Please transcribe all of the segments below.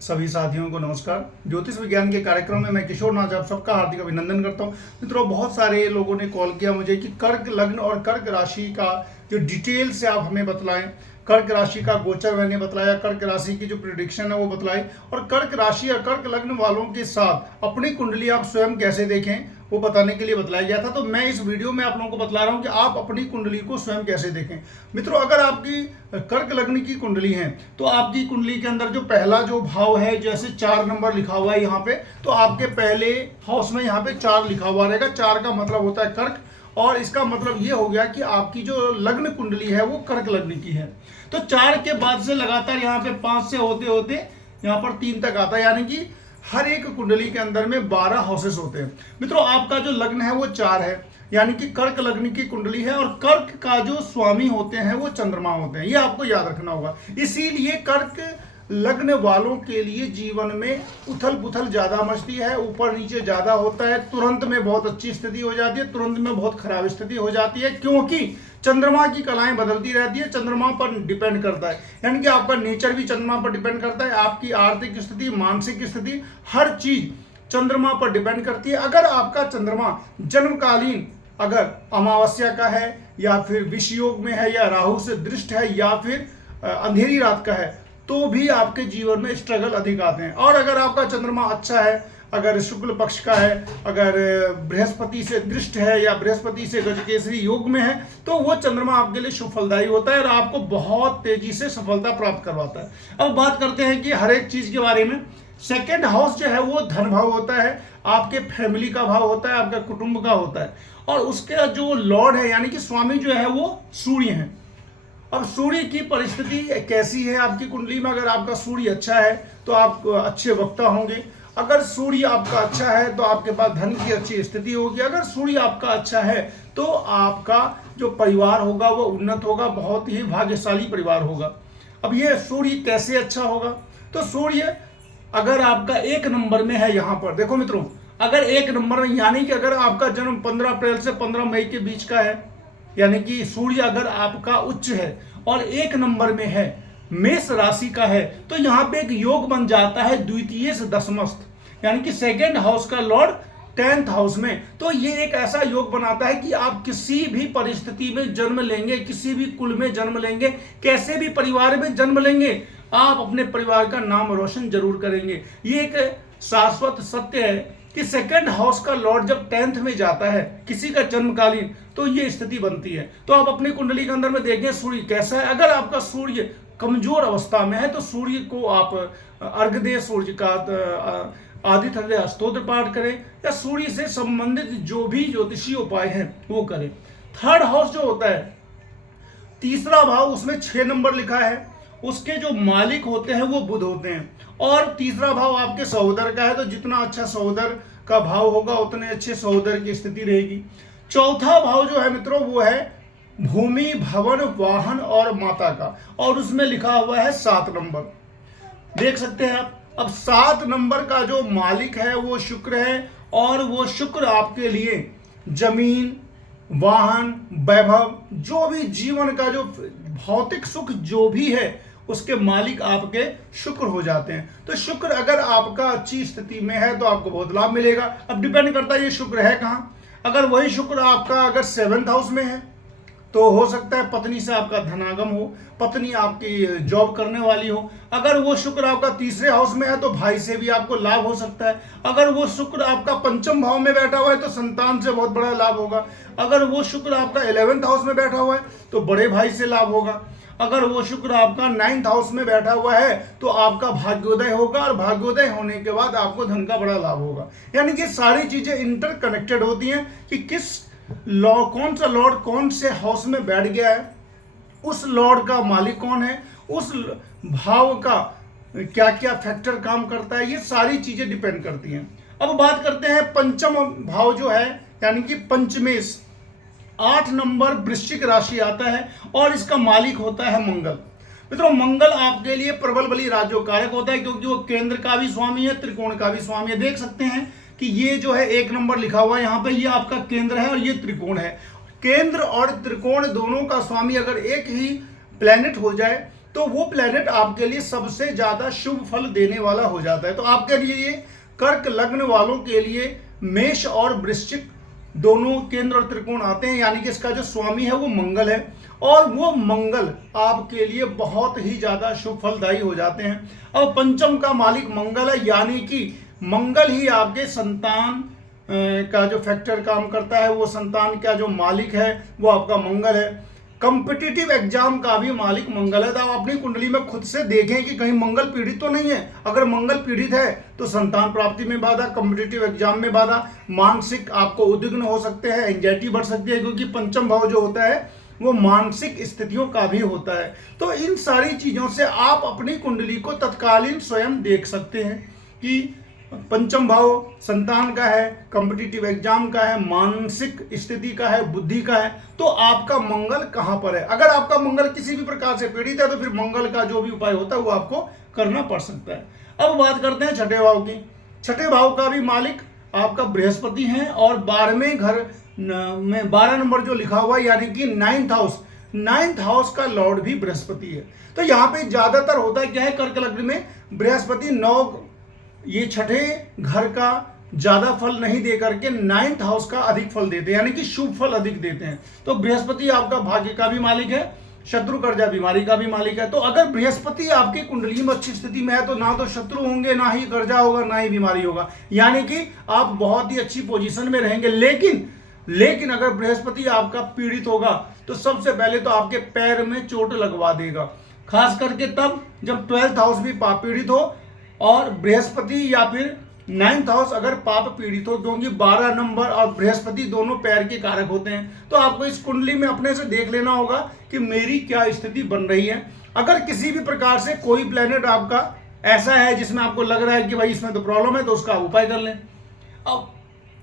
सभी साथियों को नमस्कार। ज्योतिष विज्ञान के कार्यक्रम में मैं किशोर नाथ आप सबका हार्दिक अभिनंदन करता हूं। मित्रों, बहुत सारे लोगों ने कॉल किया मुझे कि कर्क लग्न और कर्क राशि का जो डिटेल से आप हमें बतलाएं। कर्क राशि का गोचर मैंने बतलाया, कर्क राशि की जो प्रिडिक्शन है वो बतलाई, और कर्क राशि और कर्क लग्न वालों के साथ अपनी कुंडली आप स्वयं कैसे देखें वो बताने के लिए बतलाया गया था। तो मैं इस वीडियो में आप लोगों को बतला रहा हूं कि आप अपनी कुंडली को स्वयं कैसे देखें। मित्रों, अगर आपकी कर्क लग्न की कुंडली है तो आपकी कुंडली के अंदर जो पहला जो भाव है, जैसे 4 नंबर लिखा हुआ है यहाँ पे, तो आपके पहले हाउस में यहाँ पे 4 लिखा हुआ रहेगा। 4 का मतलब होता है कर्क, और इसका मतलब ये हो गया कि आपकी जो लग्न कुंडली है वो कर्क लग्न की है। तो 4 के बाद से लगातार यहाँ पे 5 से होते होते यहाँ पर 3 तक आता है, यानी कि हर एक कुंडली के अंदर में 12 हाउसेस होते हैं। मित्रों, आपका जो लग्न है वो 4 है, यानी कि कर्क लग्न की कुंडली है, और कर्क का जो स्वामी होते हैं वो चंद्रमा होते हैं। ये आपको याद रखना होगा। इसीलिए कर्क लग्न वालों के लिए जीवन में उथल पुथल ज्यादा मचती है, ऊपर नीचे ज्यादा होता है। तुरंत में बहुत अच्छी स्थिति हो जाती है, तुरंत में बहुत खराब स्थिति हो जाती है, क्योंकि चंद्रमा की कलाएं बदलती रहती है। चंद्रमा पर डिपेंड करता है, यानी कि आपका नेचर भी चंद्रमा पर डिपेंड करता है। आपकी आर्थिक स्थिति, मानसिक स्थिति, हर चीज चंद्रमा पर डिपेंड करती है। अगर आपका चंद्रमा जन्मकालीन अगर अमावस्या का है, या फिर विषयोग में है, या राहु से दृष्ट है, या फिर अंधेरी रात का है, तो भी आपके जीवन में स्ट्रगल अधिक आते हैं। और अगर आपका चंद्रमा अच्छा है, अगर शुक्ल पक्ष का है, अगर बृहस्पति से दृष्ट है, या बृहस्पति से गजकेसरी योग में है, तो वो चंद्रमा आपके लिए शुभ फलदायी होता है और आपको बहुत तेजी से सफलता प्राप्त करवाता है। अब बात करते हैं कि हर एक चीज के बारे में। सेकेंड हाउस जो है वो धन भाव होता है, आपके फैमिली का भाव होता है, आपका कुटुंब का होता है, और उसके जो लॉर्ड है यानी कि स्वामी जो है वो सूर्य है। अब सूर्य की परिस्थिति कैसी है आपकी कुंडली में? अगर आपका सूर्य अच्छा है तो आप अच्छे वक्ता होंगे। अगर सूर्य आपका अच्छा है तो आपके पास धन की अच्छी स्थिति होगी। अगर सूर्य आपका अच्छा है तो आपका जो परिवार होगा वो उन्नत होगा, बहुत ही भाग्यशाली परिवार होगा। अब ये सूर्य कैसे अच्छा होगा? तो सूर्य अगर आपका 1 नंबर में है, यहां पर देखो मित्रों, अगर 1 नंबर में, यानी कि अगर आपका जन्म 15 अप्रैल से 15 मई के बीच का है, यानी कि सूर्य अगर आपका उच्च है और 1 नंबर में है, मेष राशि का है, तो यहां पे एक योग बन जाता है द्वितीय से दशमस्थ, यानी कि सेकेंड हाउस का लॉर्ड 10th हाउस में। तो ये एक ऐसा योग बनाता है कि आप किसी भी परिस्थिति में जन्म लेंगे, किसी भी कुल में जन्म लेंगे, कैसे भी परिवार में जन्म लेंगे, आप अपने परिवार का नाम रोशन जरूर करेंगे। ये एक शाश्वत सत्य है कि सेकंड हाउस का लॉर्ड जब 10th में जाता है किसी का जन्मकालीन, तो ये स्थिति बनती है। तो आप अपनी कुंडली के अंदर में देखें सूर्य कैसा है। अगर आपका सूर्य कमजोर अवस्था में है तो सूर्य को आप अर्घ्य दें, सूर्य का आदित्य हृदय स्तोत्र पाठ करें, या सूर्य से संबंधित जो भी ज्योतिषीय उपाय हैं वो करें। थर्ड हाउस जो होता है, तीसरा भाव, उसमें 6 नंबर लिखा है, उसके जो मालिक होते हैं वो बुध होते हैं, और तीसरा भाव आपके सहोदर का है, तो जितना अच्छा सहोदर का भाव होगा उतने अच्छे सहोदर की स्थिति रहेगी। चौथा भाव जो है मित्रों वो है भूमि, भवन, वाहन और माता का, और उसमें लिखा हुआ है 7 नंबर, देख सकते हैं आप। अब 7 नंबर का जो मालिक है वो शुक्र है, और वो शुक्र आपके लिए जमीन, वाहन, वैभव, जो भी जीवन का जो भौतिक सुख जो भी है उसके मालिक आपके शुक्र हो जाते हैं। तो शुक्र अगर आपका अच्छी स्थिति में है तो आपको बहुत लाभ मिलेगा। अब डिपेंड करता है ये शुक्र है कहाँ। अगर वही शुक्र आपका अगर 7th हाउस में है तो हो सकता है पत्नी से आपका धनागम हो, पत्नी आपकी जॉब करने वाली हो। अगर वो शुक्र आपका 3रे हाउस में है तो भाई से भी आपको लाभ हो सकता है। अगर वो शुक्र आपका 5म भाव में बैठा हुआ है तो संतान से बहुत बड़ा लाभ होगा। अगर वो शुक्र आपका 11th हाउस में बैठा हुआ है तो बड़े भाई से लाभ होगा। अगर वो शुक्र आपका 9th हाउस में बैठा हुआ है तो आपका भाग्योदय होगा, और भाग्योदय होने के बाद आपको धन का बड़ा लाभ होगा। यानी कि सारी चीजें इंटरकनेक्टेड होती हैं कि किस लॉर्ड, कौन सा लॉर्ड कौन से हाउस में बैठ गया है, उस लॉर्ड का मालिक कौन है, उस भाव का क्या क्या फैक्टर काम करता है, ये सारी चीजें डिपेंड करती हैं। अब बात करते हैं 5म भाव जो है, यानी कि पंचमेश, 8 नंबर वृश्चिक राशि आता है, और इसका मालिक होता है मंगल। मित्रों, मंगल आपके लिए प्रबल बली राज्योकारक होता है, क्योंकि वो केंद्र का भी स्वामी है, त्रिकोण का भी स्वामी है। देख सकते हैं कि ये जो है 1 नंबर लिखा हुआ है यहाँ पे, ये आपका केंद्र है और ये त्रिकोण है। केंद्र और त्रिकोण दोनों का स्वामी अगर एक ही प्लेनेट हो जाए तो वो प्लेनेट आपके लिए सबसे ज्यादा शुभ फल देने वाला हो जाता है। तो आपके लिए कर्क लग्न वालों के लिए मेष और वृश्चिक दोनों केंद्र और त्रिकोण आते हैं, यानी कि इसका जो स्वामी है वो मंगल है, और वो मंगल आपके लिए बहुत ही ज्यादा शुभ फलदायी हो जाते हैं। अब पंचम का मालिक मंगल है, यानी कि मंगल ही आपके संतान का जो फैक्टर काम करता है, वो संतान का जो मालिक है वो आपका मंगल है। कॉम्पिटिटिव एग्जाम का भी मालिक मंगल है। तो आप अपनी कुंडली में खुद से देखें कि कहीं मंगल पीड़ित तो नहीं है। अगर मंगल पीड़ित है तो संतान प्राप्ति में बाधा, कॉम्पिटिटिव एग्जाम में बाधा, मानसिक आपको उद्विग्न हो सकते हैं, एंजाइटी बढ़ सकती है, क्योंकि पंचम भाव जो होता है वो मानसिक स्थितियों का भी होता है। तो इन सारी चीजों से आप अपनी कुंडली को तत्कालीन स्वयं देख सकते हैं कि पंचम भाव संतान का है, कॉम्पिटिटिव एग्जाम का है, मानसिक स्थिति का है, बुद्धि का है, तो आपका मंगल कहां पर है। अगर आपका मंगल किसी भी प्रकार से पीड़ित है तो फिर मंगल का जो भी उपाय होता है वो आपको करना पड़ सकता है। अब बात करते हैं छठे भाव की। छठे भाव का भी मालिक आपका बृहस्पति है, और 12वें घर में 12 नंबर जो लिखा हुआ है, यानी कि 9th हाउस का लॉर्ड भी बृहस्पति है। तो यहाँ पे ज्यादातर होता है क्या है, कर्क लग्न में बृहस्पति ये छठे घर का ज्यादा फल नहीं दे करके 9th हाउस का अधिक फल देते हैं, यानी कि शुभ फल अधिक देते हैं। तो बृहस्पति आपका भाग्य का भी मालिक है, शत्रु कर्जा बीमारी का भी मालिक है। तो अगर बृहस्पति आपकी कुंडली में अच्छी स्थिति में है तो ना तो शत्रु होंगे, ना ही कर्जा होगा, ना ही बीमारी होगा, यानी कि आप बहुत ही अच्छी पोजीशन में रहेंगे। लेकिन अगर बृहस्पति आपका पीड़ित होगा तो सबसे पहले तो आपके पैर में चोट लगवा देगा, खास करके तब जब 12th हाउस भी पाप पीड़ित हो और बृहस्पति या फिर 9th हाउस अगर पाप पीड़ित हो, क्योंकि 12 नंबर और बृहस्पति दोनों पैर के कारक होते हैं। तो आपको इस कुंडली में अपने से देख लेना होगा कि मेरी क्या स्थिति बन रही है। अगर किसी भी प्रकार से कोई प्लेनेट आपका ऐसा है जिसमें आपको लग रहा है कि भाई इसमें तो प्रॉब्लम है, तो उसका उपाय कर लें। अब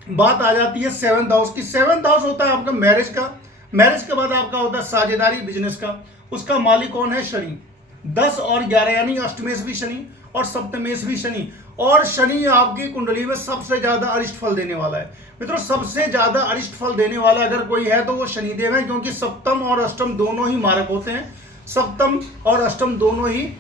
बात आ जाती है 7th हाउस की। 7th हाउस होता है आपका मैरिज का, मैरिज के बाद आपका होता है साझेदारी, बिजनेस का। उसका मालिक कौन है, शनि। 10 और 11 यानी अष्टमेश भी शनि और सप्तमेश भी शनि, और शनि आपकी कुंडली में सबसे ज्यादा अरिष्ट फल देने वाला है। मित्रों, सबसे ज्यादा अरिष्ट फल देने वाला अगर कोई है तो वो शनिदेव है, क्योंकि सप्तम और अष्टम दोनों ही मारक होते हैं। सप्तम और अष्टम दोनों ही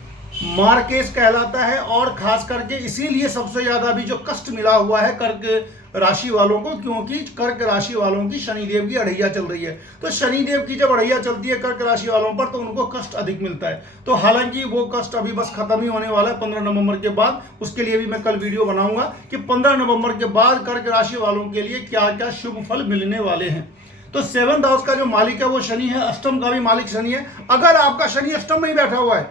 मार्केश कहलाता है, और खास करके इसीलिए सबसे ज्यादा अभी जो कष्ट मिला हुआ है कर्क राशि वालों को, क्योंकि कर्क राशि वालों की शनिदेव की अढ़ैया चल रही है। तो शनिदेव की जब अढ़ैया चलती है कर्क राशि वालों पर तो उनको कष्ट अधिक मिलता है। तो हालांकि वो कष्ट अभी बस खत्म ही होने वाला है 15 नवंबर के बाद। उसके लिए भी मैं कल वीडियो बनाऊंगा कि 15 नवंबर के बाद कर्क राशि वालों के लिए क्या क्या शुभ फल मिलने वाले हैं। तो 7th हाउस का जो मालिक है वो शनि है, अष्टम का भी मालिक शनि है। अगर आपका शनि अष्टम में ही बैठा हुआ है,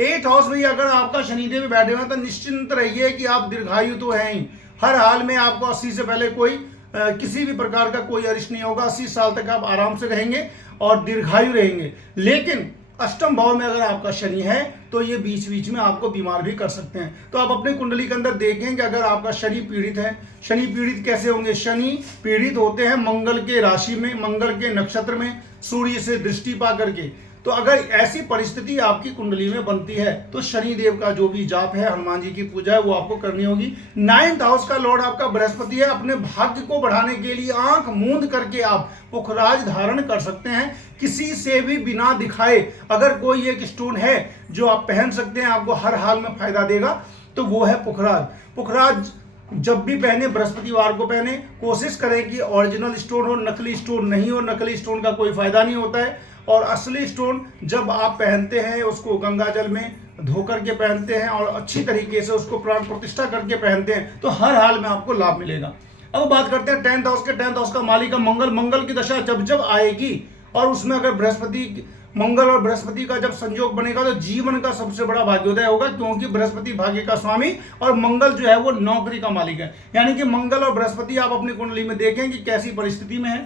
8th हाउस में अगर आपका शनिदेव बैठे हुए हैं, तो निश्चिंत रहिए कि आप दीर्घायु तो हैं ही। हर हाल में आपको 80 से पहले कोई किसी भी प्रकार का कोई अरिष्ट नहीं होगा। 80 साल तक आप आराम से रहेंगे और दीर्घायु रहेंगे। लेकिन अष्टम भाव में अगर आपका शनि है तो ये बीच बीच में आपको बीमार भी कर सकते हैं। तो आप अपने कुंडली के अंदर देखें कि अगर आपका शनि पीड़ित है, शनि पीड़ित कैसे होंगे, शनि पीड़ित होते हैं मंगल के राशि में, मंगल के नक्षत्र में, सूर्य से दृष्टि पा करके। तो अगर ऐसी परिस्थिति आपकी कुंडली में बनती है तो शनि देव का जो भी जाप है, हनुमान जी की पूजा है, वो आपको करनी होगी। 9th हाउस का लॉर्ड आपका बृहस्पति है। अपने भाग्य को बढ़ाने के लिए आंख मूंद करके आप पुखराज धारण कर सकते हैं, किसी से भी बिना दिखाए। अगर कोई एक स्टोन है जो आप पहन सकते हैं, आपको हर हाल में फायदा देगा, तो वो है पुखराज। पुखराज जब भी पहने बृहस्पतिवार को पहने। कोशिश करें कि ओरिजिनल स्टोन हो, नकली स्टोन नहीं हो। नकली स्टोन का कोई फायदा नहीं होता है। और असली स्टोन जब आप पहनते हैं उसको गंगा जल में धो करके पहनते हैं और अच्छी तरीके से उसको प्राण प्रतिष्ठा करके पहनते हैं, तो हर हाल में आपको लाभ मिलेगा। अब बात करते हैं 10th हाउस के। 10th हाउस का मालिक है मंगल। मंगल की दशा जब जब आएगी और उसमें अगर बृहस्पति, मंगल और बृहस्पति का जब संयोग बनेगा तो जीवन का सबसे बड़ा भाग्योदय होगा, क्योंकि बृहस्पति भाग्य का स्वामी और मंगल जो है वो नौकरी का मालिक है। यानी कि मंगल और बृहस्पति आप अपनी कुंडली में देखें कि कैसी परिस्थिति में है।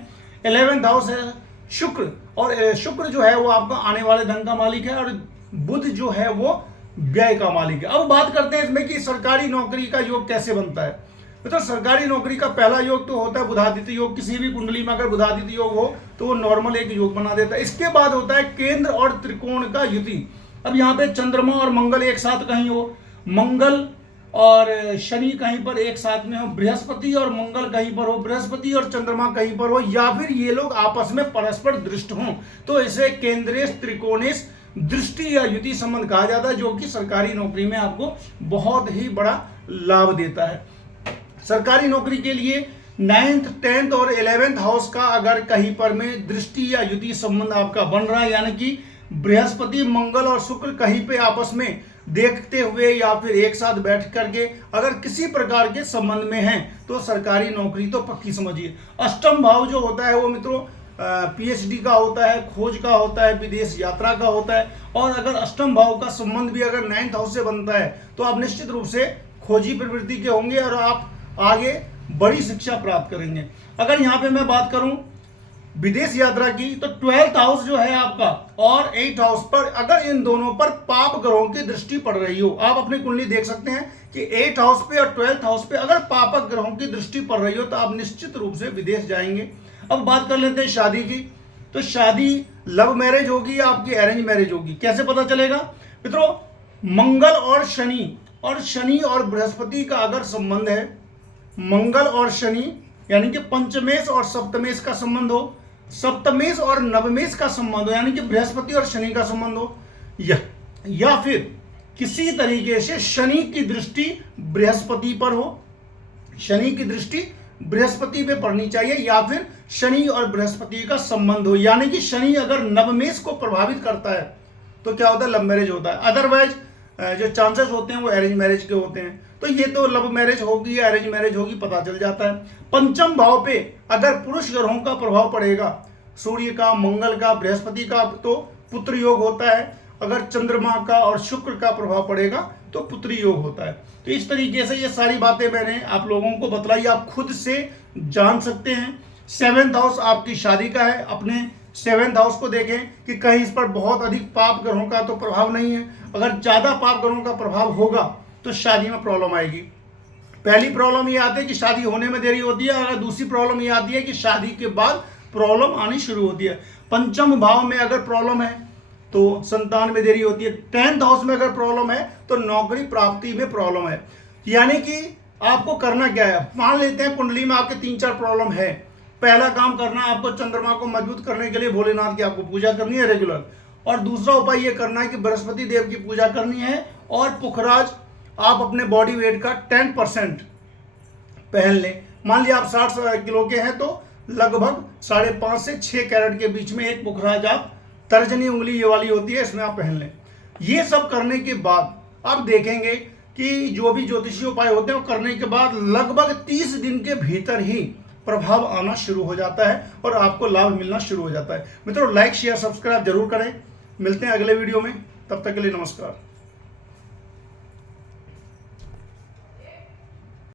11th हाउस है शुक्र, और शुक्र जो है वो आपका आने वाले धन का मालिक है, और बुध जो है वो व्यय का मालिक है। अब बात करते हैं इसमें कि सरकारी नौकरी का योग कैसे बनता है। तो सरकारी नौकरी का पहला योग तो होता है बुधादित्य योग। किसी भी कुंडली में अगर बुधादित्य योग हो तो वो नॉर्मल एक योग बना देता है। इसके बाद होता है केंद्र और त्रिकोण का युति। अब यहाँ पे चंद्रमा और मंगल एक साथ कहीं हो, मंगल और शनि कहीं पर एक साथ में हो, बृहस्पति और मंगल कहीं पर हो, बृहस्पति और चंद्रमा कहीं पर हो, या फिर ये लोग आपस में परस्पर दृष्ट हों, तो इसे केंद्रेश त्रिकोणेश दृष्टि या युति संबंध कहा जाता है, जो कि सरकारी नौकरी में आपको बहुत ही बड़ा लाभ देता है। सरकारी नौकरी के लिए 9th 10th और 11th हाउस का अगर कहीं पर में दृष्टि या युति संबंध आपका बन रहा है, यानी कि बृहस्पति मंगल और शुक्र कहीं पे आपस में देखते हुए या फिर एक साथ बैठ करके अगर किसी प्रकार के संबंध में हैं, तो सरकारी नौकरी तो पक्की समझिए। अष्टम भाव जो होता है वो मित्रों पीएचडी का होता है, खोज का होता है, विदेश यात्रा का होता है। और अगर अष्टम भाव का संबंध भी अगर 9th हाउस से बनता है तो आप निश्चित रूप से खोजी प्रवृत्ति के होंगे और आप आगे बड़ी शिक्षा प्राप्त करेंगे। अगर यहाँ पे मैं बात करूं विदेश यात्रा की, तो 12th हाउस जो है आपका और 8th हाउस पर अगर इन दोनों पर पाप ग्रहों की दृष्टि पड़ रही हो, आप अपनी कुंडली देख सकते हैं कि 8th हाउस पे और 12th हाउस पे अगर पापक ग्रहों की दृष्टि पड़ रही हो तो आप निश्चित रूप से विदेश जाएंगे। अब बात कर लेते हैं शादी की। तो शादी लव मैरिज होगी या आपकी अरेंज मैरिज होगी, कैसे पता चलेगा मित्रों? मंगल और शनि और बृहस्पति का अगर संबंध है, मंगल और शनि यानी कि पंचमेश और सप्तमेश का संबंध हो, सप्तमेश और नवमेश का संबंध हो यानी कि बृहस्पति और शनि का संबंध हो, या फिर किसी तरीके से शनि की दृष्टि बृहस्पति पर हो, शनि की दृष्टि बृहस्पति पे पड़नी चाहिए, या फिर शनि और बृहस्पति का संबंध हो, यानी कि शनि अगर नवमेश को प्रभावित करता है तो क्या होता है? लव मैरिज होता है। अदरवाइज जो चांसेस होते हैं वो अरेंज मैरिज के होते हैं। तो ये तो लव मैरिज होगी या अरेंज मैरिज होगी पता चल जाता है। पंचम भाव पे अगर पुरुष ग्रहों का प्रभाव पड़ेगा, सूर्य का, मंगल का, बृहस्पति का, तो पुत्र योग होता है। अगर चंद्रमा का और शुक्र का प्रभाव पड़ेगा तो पुत्री योग होता है। तो इस तरीके से ये सारी बातें मैंने आप लोगों को बतलाई, आप खुद से जान सकते हैं। 7th हाउस आपकी शादी का है, अपने 7th हाउस को देखें कि कहीं इस पर बहुत अधिक पाप ग्रहों का तो प्रभाव नहीं है। अगर ज्यादा पाप ग्रहों का प्रभाव होगा तो शादी में प्रॉब्लम आएगी। पहली प्रॉब्लम ये आती है कि शादी होने में देरी होती है, अगर दूसरी प्रॉब्लम ये आती है कि शादी के बाद प्रॉब्लम आनी शुरू होती है। पंचम भाव में अगर प्रॉब्लम है तो संतान में देरी होती है। 10th हाउस में अगर प्रॉब्लम है तो नौकरी प्राप्ति में प्रॉब्लम है। यानी कि आपको करना क्या है, मान लेते हैं कुंडली में आपके 3-4 प्रॉब्लम है। पहला काम करना है आपको चंद्रमा को मजबूत करने के लिए भोलेनाथ की आपको पूजा करनी है रेगुलर, और दूसरा उपाय ये करना है कि बृहस्पति देव की पूजा करनी है, और पुखराज आप अपने बॉडी वेट का 10% पहन लें। मान लिया आप 60 किलो के हैं तो लगभग 5.5 से 6 कैरेट के बीच में एक पुखराज आप, तर्जनी उंगली ये वाली होती है, इसमें आप पहन लें। ये सब करने के बाद आप देखेंगे कि जो भी ज्योतिषीय उपाय होते हैं वो करने के बाद लगभग 30 दिन के भीतर ही प्रभाव आना शुरू हो जाता है और आपको लाभ मिलना शुरू हो जाता है। मित्रों लाइक शेयर सब्सक्राइब जरूर करें। मिलते हैं अगले वीडियो में, तब तक के लिए नमस्कार।